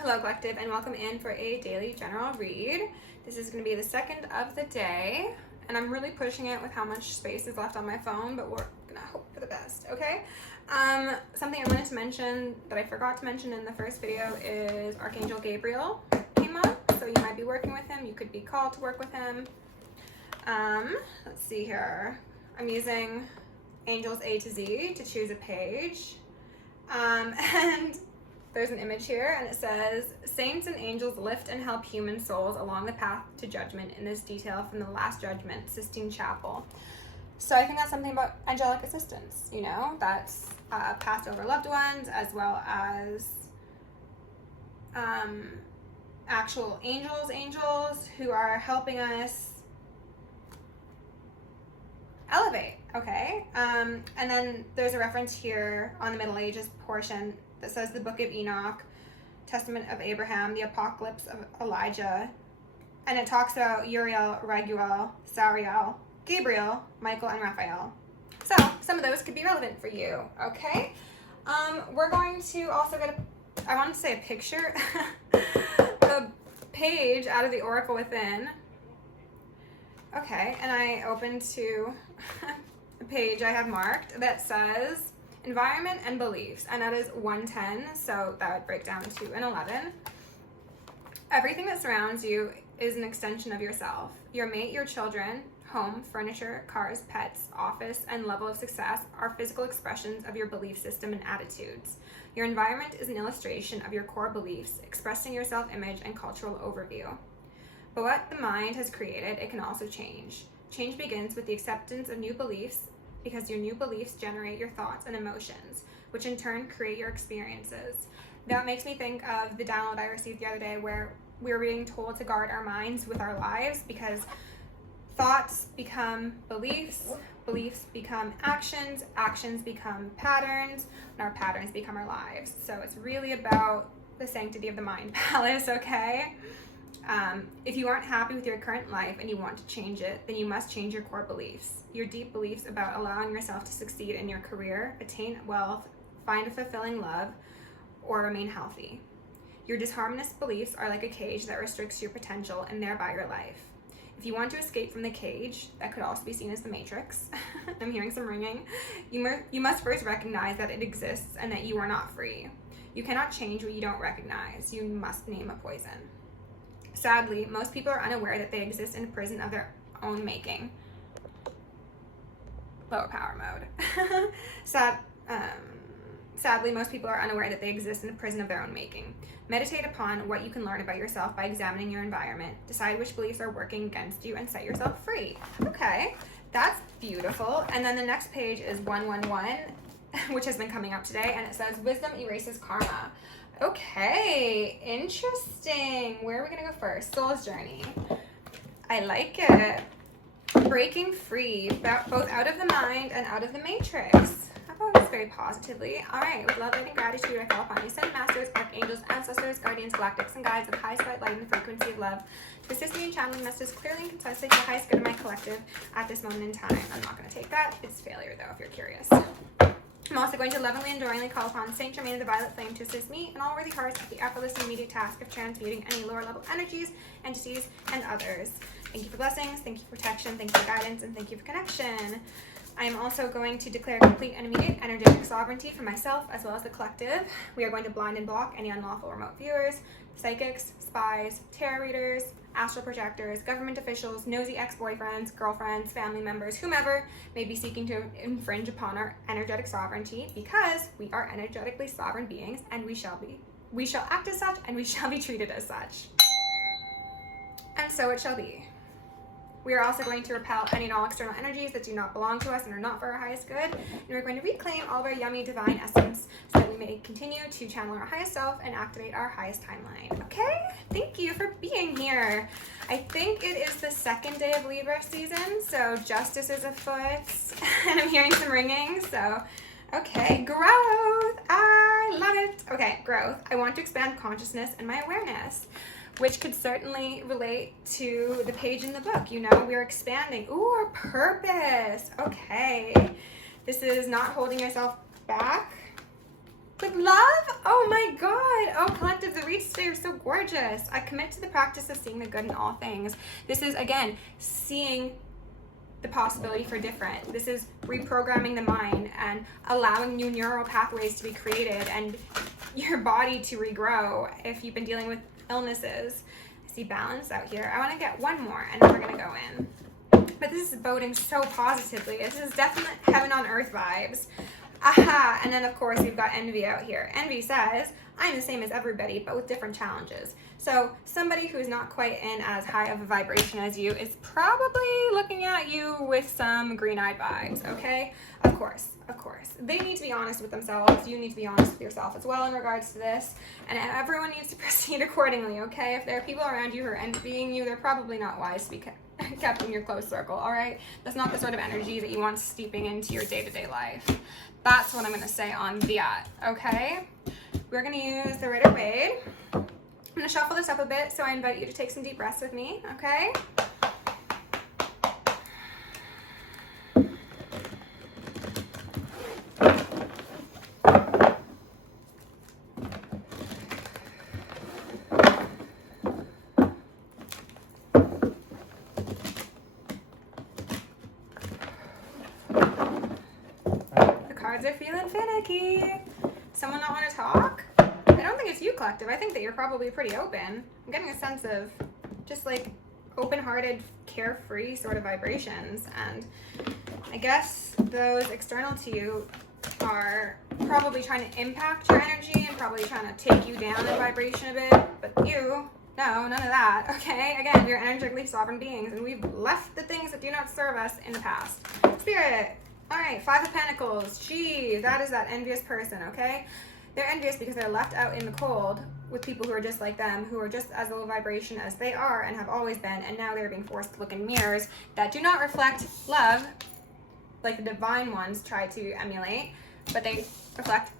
Hello Collective, and welcome in for a daily general read. This is going to be the second of the day, and I'm really pushing it with how much space is left on my phone, but we're going to hope for the best, okay? Something I wanted to mention that I forgot to mention in the first video is Archangel Gabriel came up, so you might be working with him. You could be called to work with him. Let's see here. I'm using Angels A to Z to choose a page, and there's an image here, and it says, Saints and angels lift and help human souls along the path to judgment in this detail from the Last Judgment, Sistine Chapel. So I think that's something about angelic assistance, you know, that's passed over loved ones, as well as actual angels who are helping us elevate, okay? And then there's a reference here on the Middle Ages portion that says the Book of Enoch, Testament of Abraham, the Apocalypse of Elijah, and it talks about Uriel, Raguel, Sariel, Gabriel, Michael, and Raphael. So some of those could be relevant for you, okay? We're going to also get I want to say a picture, a page out of the Oracle Within. Okay, and I opened to a page I have marked that says environment and beliefs, and that is 110, so that would break down to an 11. Everything that surrounds you is an extension of yourself. Your mate, your children, home, furniture, cars, pets, office, and level of success are physical expressions of your belief system and attitudes. Your environment is an illustration of your core beliefs, expressing your self-image and cultural overview. But what the mind has created, it can also change. Change begins with the acceptance of new beliefs, because your new beliefs generate your thoughts and emotions, which in turn create your experiences. That makes me think of the download I received the other day where we were being told to guard our minds with our lives, because thoughts become beliefs, beliefs become actions, actions become patterns, and our patterns become our lives. So it's really about the sanctity of the mind palace, okay? If you aren't happy with your current life and you want to change it, then you must change your core beliefs. Your deep beliefs about allowing yourself to succeed in your career, attain wealth, find a fulfilling love, or remain healthy. Your disharmonious beliefs are like a cage that restricts your potential and thereby your life. If you want to escape from the cage, that could also be seen as the Matrix, I'm hearing some ringing, you must first recognize that it exists and that you are not free. You cannot change what you don't recognize. You must name a poison. Sadly, most people are unaware that they exist in a prison of their own making. Lower power mode. Sadly, most people are unaware that they exist in a prison of their own making. Meditate upon what you can learn about yourself by examining your environment. Decide which beliefs are working against you and set yourself free. Okay, that's beautiful. And then the next page is 111, which has been coming up today, and it says, Wisdom erases karma. Okay, interesting. Where are we gonna go first? Soul's Journey. I like it. Breaking free, both out of the mind and out of the matrix. I thought this very positively. All right, with love, light, and gratitude, I call upon you, send masters, archangels, ancestors, guardians, galactics, and guides of highest light, light, and the frequency of love to assist me in channeling messages clearly and concisely for the highest good of my collective at this moment in time. I'm not gonna take that. It's failure, though, if you're curious. I'm also going to lovingly and adoringly call upon Saint Germain of the Violet Flame to assist me and all worthy hearts with the effortless and immediate task of transmuting any lower level energies, entities, and others. Thank you for blessings, thank you for protection, thank you for guidance, and thank you for connection. I am also going to declare complete and immediate energetic sovereignty for myself as well as the collective. We are going to blind and block any unlawful remote viewers, psychics, spies, tarot readers, astral projectors, government officials, nosy ex-boyfriends, girlfriends, family members, whomever may be seeking to infringe upon our energetic sovereignty, because we are energetically sovereign beings, and we shall act as such, and we shall be treated as such. And so it shall be. We are also going to repel any and all external energies that do not belong to us and are not for our highest good. And we're going to reclaim all of our yummy divine essence so that we may continue to channel our highest self and activate our highest timeline. Okay? Thank you for being here. I think it is the second day of Libra season, so justice is afoot. And I'm hearing some ringing, so okay, growth. I love it. Okay, growth. I want to expand consciousness and my awareness, which could certainly relate to the page in the book. You know, we're expanding. Ooh, our purpose. Okay. This is not holding yourself back. With love? Oh my God. Oh, collective, the reads today are so gorgeous. I commit to the practice of seeing the good in all things. This is, again, seeing the possibility for different. This is reprogramming the mind and allowing new neural pathways to be created and your body to regrow if you've been dealing with illnesses. I see balance out here. I want to get one more and then we're going to go in. But this is boding so positively. This is definite heaven on earth vibes. Aha! And then of course we've got envy out here. Envy says, I'm the same as everybody, but with different challenges. So somebody who's not quite in as high of a vibration as you is probably looking at you with some green-eyed vibes, okay? Of course. They need to be honest with themselves. You need to be honest with yourself as well in regards to this. And everyone needs to proceed accordingly, okay? If there are people around you who are envying you, they're probably not wise to be kept in your close circle, all right? That's not the sort of energy that you want steeping into your day-to-day life. That's what I'm going to say on that, okay? We're going to use the Rider-Waite. I'm going to shuffle this up a bit, so I invite you to take some deep breaths with me, okay? Are feeling finicky. Someone not want to talk? I don't think it's you, collective. I think that you're probably pretty open. I'm getting a sense of just like open-hearted, carefree sort of vibrations. And I guess those external to you are probably trying to impact your energy and probably trying to take you down in vibration a bit. But you, no, none of that, okay? Again, we're energetically sovereign beings and we've left the things that do not serve us in the past. Spirit. All right, Five of Pentacles. Gee, that is that envious person, okay? They're envious because they're left out in the cold with people who are just like them, who are just as low vibration as they are and have always been, and now they're being forced to look in mirrors that do not reflect love, like the divine ones try to emulate, but they reflect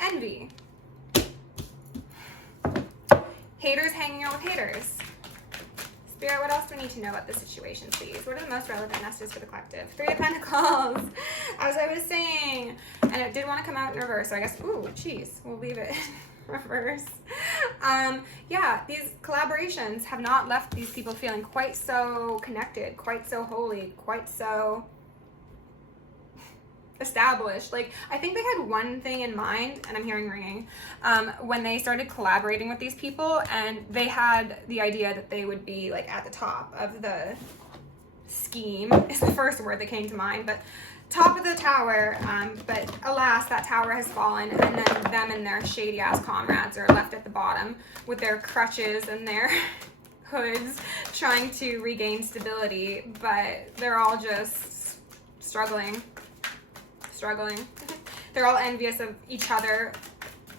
envy. Haters hanging out with haters. Spirit, what else do we need to know about this situation, please? What are the most relevant messages for the collective? Three of Pentacles, as I was saying. And it did want to come out in reverse, so I guess, ooh, geez, we'll leave it in reverse. Yeah, these collaborations have not left these people feeling quite so connected, quite so holy, quite so established. Like, I think they had one thing in mind, and I'm hearing ringing, when they started collaborating with these people, and they had the idea that they would be like at the top of the scheme is the first word that came to mind, but top of the tower, but alas, that tower has fallen, and then them and their shady ass comrades are left at the bottom with their crutches and their hoods trying to regain stability, but they're all just struggling. They're all envious of each other,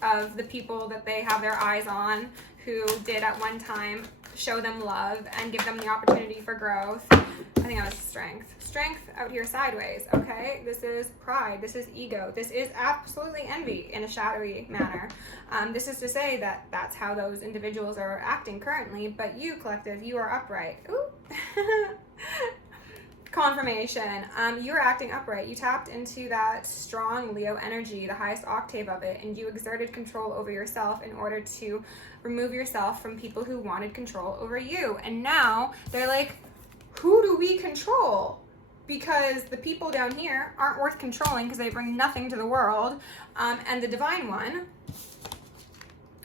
of the people that they have their eyes on, who did at one time show them love and give them the opportunity for growth. I think that was strength. Strength out here sideways, okay? This is pride. This is ego. This is absolutely envy in a shadowy manner. This is to say that that's how those individuals are acting currently, but you, collective, you are upright. Ooh. Confirmation. You're acting upright. You tapped into that strong Leo energy, the highest octave of it, and you exerted control over yourself in order to remove yourself from people who wanted control over you. And now they're like, who do we control? Because the people down here aren't worth controlling because they bring nothing to the world. And the divine one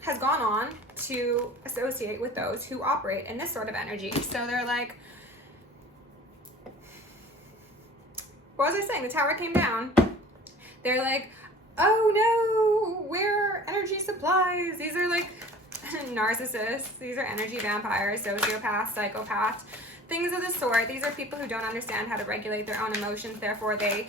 has gone on to associate with those who operate in this sort of energy. So they're like, what was I saying? The tower came down. They're like, oh no, where are energy supplies? These are like narcissists. These are energy vampires, sociopaths, psychopaths, things of the sort. These are people who don't understand how to regulate their own emotions. Therefore, they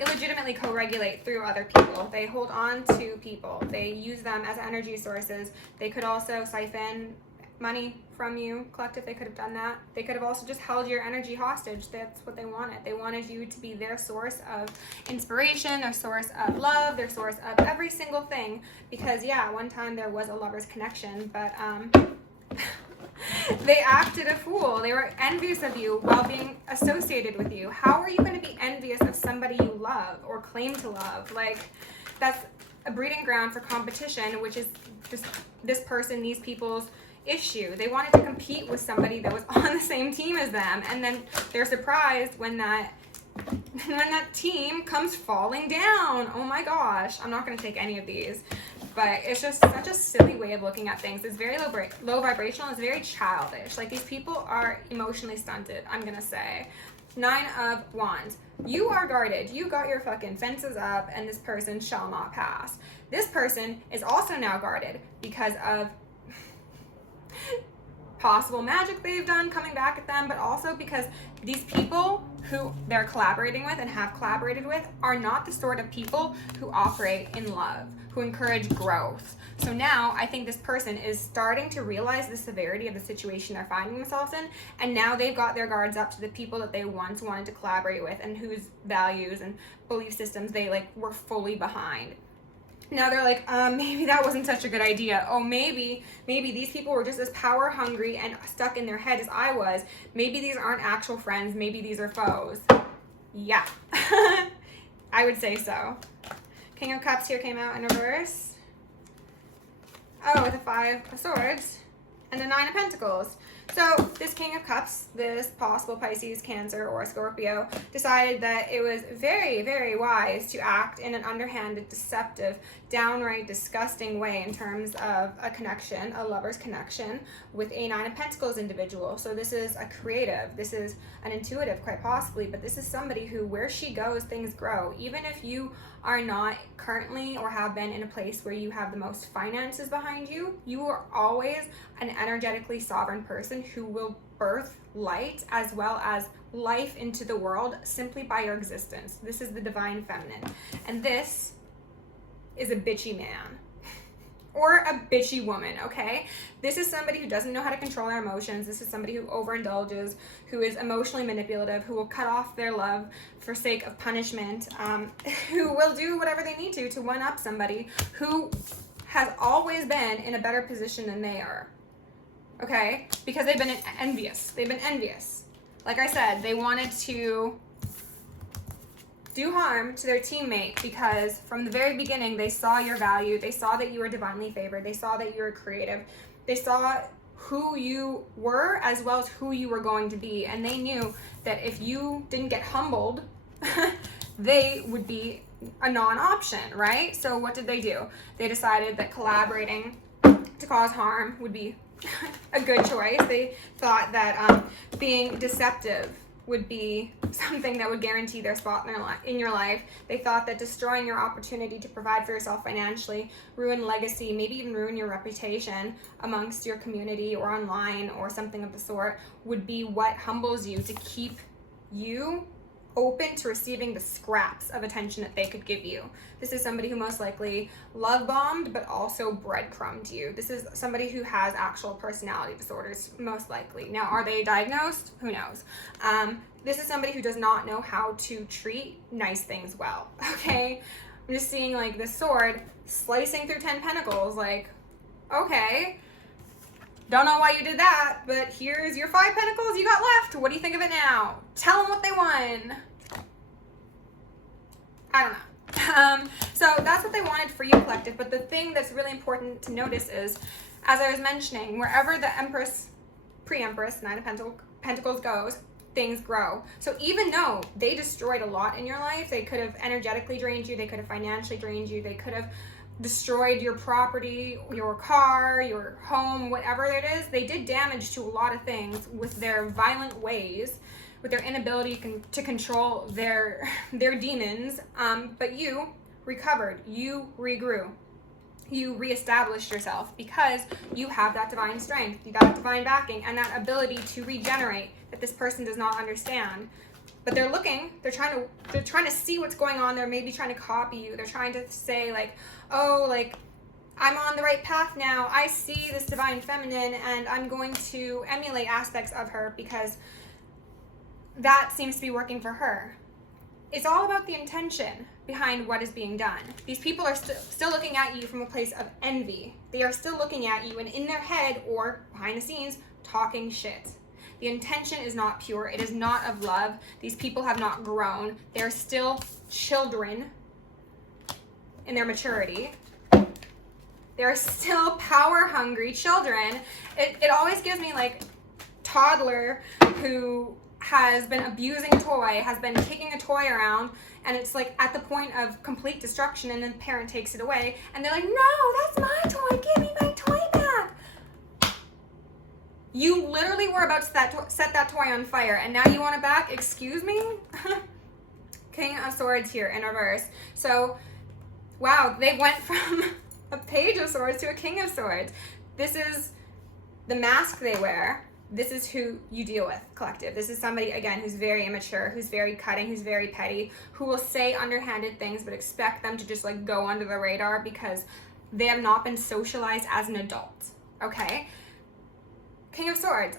illegitimately co-regulate through other people. They hold on to people. They use them as energy sources. They could also siphon money from you, collective. They could have done that. They could have also just held your energy hostage. That's what they wanted. They wanted you to be their source of inspiration, their source of love, their source of every single thing. Because yeah, one time there was a lover's connection, but they acted a fool. They were envious of you while being associated with you. How are you going to be envious of somebody you love or claim to love? Like, that's a breeding ground for competition, which is this person, these people's issue. They wanted to compete with somebody that was on the same team as them, and then they're surprised when that team comes falling down. Oh my gosh, I'm not going to take any of these, but it's just such a silly way of looking at things. It's very low vibrational. It's very childish. Like, these people are emotionally stunted, I'm going to say. 9 of Wands. You are guarded. You got your fucking fences up, and this person shall not pass. This person is also now guarded because of possible magic they've done coming back at them, but also because these people who they're collaborating with and have collaborated with are not the sort of people who operate in love, who encourage growth. So now I think this person is starting to realize the severity of the situation they're finding themselves in, and now they've got their guards up to the people that they once wanted to collaborate with and whose values and belief systems they like were fully behind. Now they're like, maybe that wasn't such a good idea. Oh, maybe these people were just as power hungry and stuck in their head as I was. Maybe these aren't actual friends. Maybe these are foes. Yeah, I would say so. King of Cups here came out in reverse. Oh, the 5 of Swords and the 9 of Pentacles. So this King of Cups, this possible Pisces, Cancer, or Scorpio, decided that it was very, very wise to act in an underhanded, deceptive, downright disgusting way in terms of a connection, a lover's connection, with a 9 of Pentacles individual. So this is a creative, this is an intuitive, quite possibly, but this is somebody who, where she goes, things grow. Even if you are not currently or have been in a place where you have the most finances behind you, you are always an energetically sovereign person who will birth light as well as life into the world simply by your existence. This is the divine feminine. And this is a bitchy man or a bitchy woman, okay? This is somebody who doesn't know how to control their emotions. This is somebody who overindulges, who is emotionally manipulative, who will cut off their love for sake of punishment, who will do whatever they need to one-up somebody who has always been in a better position than they are, okay? Because they've been envious. They've been envious. Like I said, they wanted to do harm to their teammate because from the very beginning, they saw your value. They saw that you were divinely favored. They saw that you were creative. They saw who you were as well as who you were going to be. And they knew that if you didn't get humbled, they would be a non-option, right? So what did they do? They decided that collaborating to cause harm would be a good choice. They thought that being deceptive would be something that would guarantee their spot in your life. They thought that destroying your opportunity to provide for yourself financially, ruin legacy, maybe even ruin your reputation amongst your community or online or something of the sort would be what humbles you to keep you open to receiving the scraps of attention that they could give you. This is somebody who most likely love bombed but also breadcrumbed you. This is somebody who has actual personality disorders, most likely. Now, are they diagnosed? Who knows? This is somebody who does not know how to treat nice things well, okay? I'm just seeing like this sword slicing through 10 pentacles, like, okay, don't know why you did that, but here's your 5 pentacles you got left. What do you think of it now? Tell them what they won. I don't know. So that's what they wanted for you, collective. But the thing that's really important to notice is, as I was mentioning, wherever the Empress, pre-Empress, 9 of Pentacles goes, things grow. So even though they destroyed a lot in your life, they could have energetically drained you, they could have financially drained you, they could have destroyed your property, your car, your home, whatever it is. They did damage to a lot of things with their violent ways, with their inability to control their demons. But you recovered, you regrew, you reestablished yourself because you have that divine strength, you got divine backing, and that ability to regenerate that this person does not understand. But they're looking, they're trying to see what's going on. They're maybe trying to copy you. They're trying to say like, oh, like, I'm on the right path now. I see this divine feminine and I'm going to emulate aspects of her because that seems to be working for her. It's all about the intention behind what is being done. These people are still looking at you from a place of envy. They are still looking at you and in their head or behind the scenes talking shit. The intention is not pure. It is not of love. These people have not grown. They're still children in their maturity. They're still power-hungry children. It always gives me like toddler who has been abusing a toy, has been kicking a toy around, and it's like at the point of complete destruction, and then the parent takes it away, and they're like, no, that's my toy, give me my toy back. You literally were about to set that toy on fire, and now you want it back? Excuse me? King of Swords here in reverse. So, wow, they went from a Page of Swords to a King of Swords. This is the mask they wear. This is who you deal with, collective. This is somebody, again, who's very immature, who's very cutting, who's very petty, who will say underhanded things but expect them to just like go under the radar because they have not been socialized as an adult, okay? King of Swords,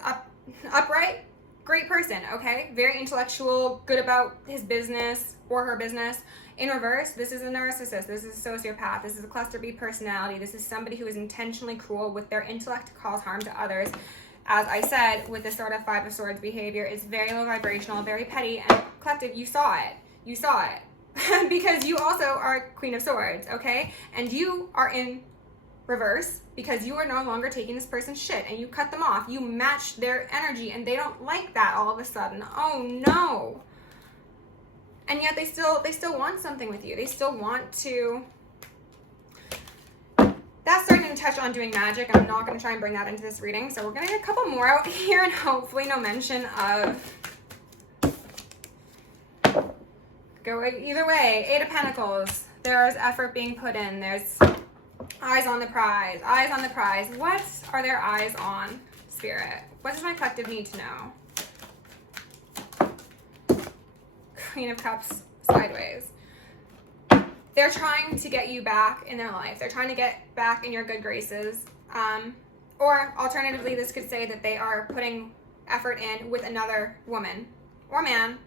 upright, great person, okay? Very intellectual, good about his business or her business. In reverse, this is a narcissist, this is a sociopath, this is a cluster B personality, this is somebody who is intentionally cruel with their intellect to cause harm to others. As I said, with this sort of Five of Swords behavior, it's very low vibrational, very petty, and collective, you saw it. You saw it. Because you also are Queen of Swords, okay? And you are in reverse because you are no longer taking this person's shit and you cut them off. You match their energy and they don't like that all of a sudden. Oh no. And yet they still want something with you. They still want to. That's starting to touch on doing magic. I'm not going to try and bring that into this reading. So we're going to get a couple more out here and hopefully no mention of. Go either way. Eight of Pentacles. There's effort being put in. There's eyes on the prize. Eyes on the prize. What are their eyes on, Spirit? What does my collective need to know? Queen of Cups sideways. They're trying to get you back in their life. They're trying to get back in your good graces. Or alternatively, this could say that they are putting effort in with another woman or man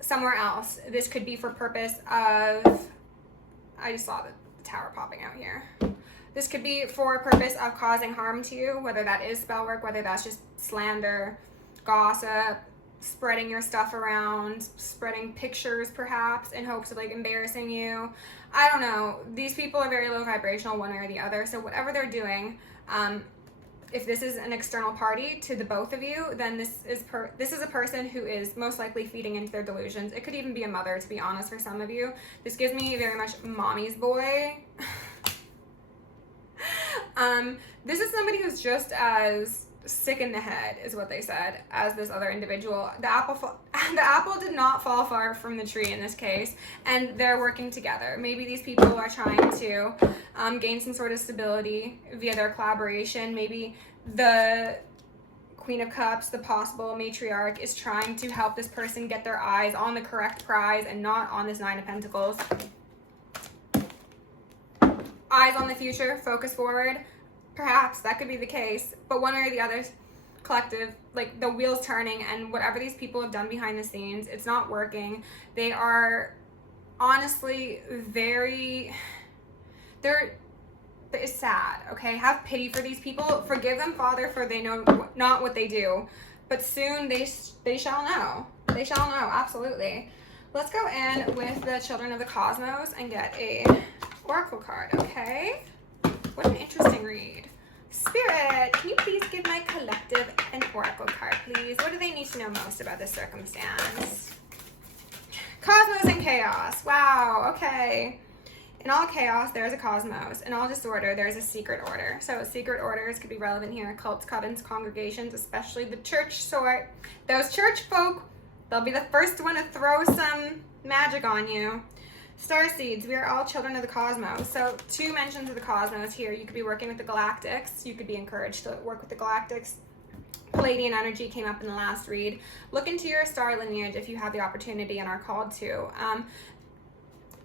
somewhere else. This could be for purpose of, I just saw the tower popping out here. This could be for purpose of causing harm to you, whether that is spell work, whether that's just slander, gossip, spreading your stuff around, spreading pictures perhaps in hopes of like embarrassing you. I don't know. These people are very low vibrational one way or the other. So whatever they're doing, if this is an external party to the both of you, then this is a person who is most likely feeding into their delusions. It could even be a mother, to be honest, for some of you. This gives me very much mommy's boy. This is somebody who's just as sick in the head, is what they said, as this other individual. The apple did not fall far from the tree in this case, and they're working together. Maybe these people are trying to gain some sort of stability via their collaboration. Maybe the Queen of Cups, the possible matriarch, is trying to help this person get their eyes on the correct prize and not on this Nine of Pentacles. Eyes on the future, focus forward. Perhaps that could be the case, but one way or the other, collective, like the wheel's turning, and whatever these people have done behind the scenes, it's not working. They are honestly it's sad, okay? Have pity for these people. Forgive them, Father, for they know not what they do, but soon they shall know. They shall know, absolutely. Let's go in with the Children of the Cosmos and get a oracle card, okay? What an interesting read. Spirit, can you please give my collective an oracle card, please? What do they need to know most about this circumstance? Cosmos and chaos. Wow, okay. In all chaos, there's a cosmos. In all disorder, there's a secret order. So secret orders could be relevant here. Cults, covens, congregations, especially the church sort. Those church folk, they'll be the first one to throw some magic on you. Starseeds, we are all children of the cosmos. So 2 mentions of the cosmos here. You could be working with the galactics. You could be encouraged to work with the galactics. Palladian energy came up in the last read. Look into your star lineage if you have the opportunity and are called to.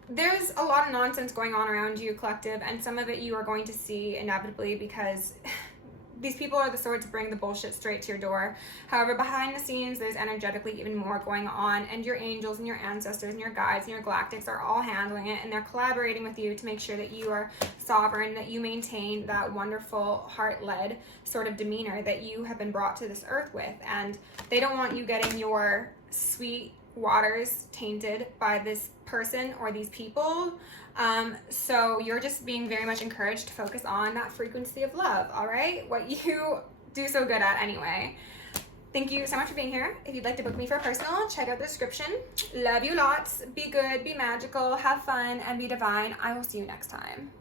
There's a lot of nonsense going on around you, collective, and some of it you are going to see inevitably because these people are the sort to bring the bullshit straight to your door. However, behind the scenes, there's energetically even more going on, and your angels and your ancestors and your guides and your galactics are all handling it, and they're collaborating with you to make sure that you are sovereign, that you maintain that wonderful heart-led sort of demeanor that you have been brought to this earth with. And they don't want you getting your sweet waters tainted by this person or these people. So you're just being very much encouraged to focus on that frequency of love, all right? What you do so good at anyway. Thank you so much for being here. If you'd like to book me for a personal, check out the description. Love you lots. Be good, be magical, have fun, and be divine. I will see you next time.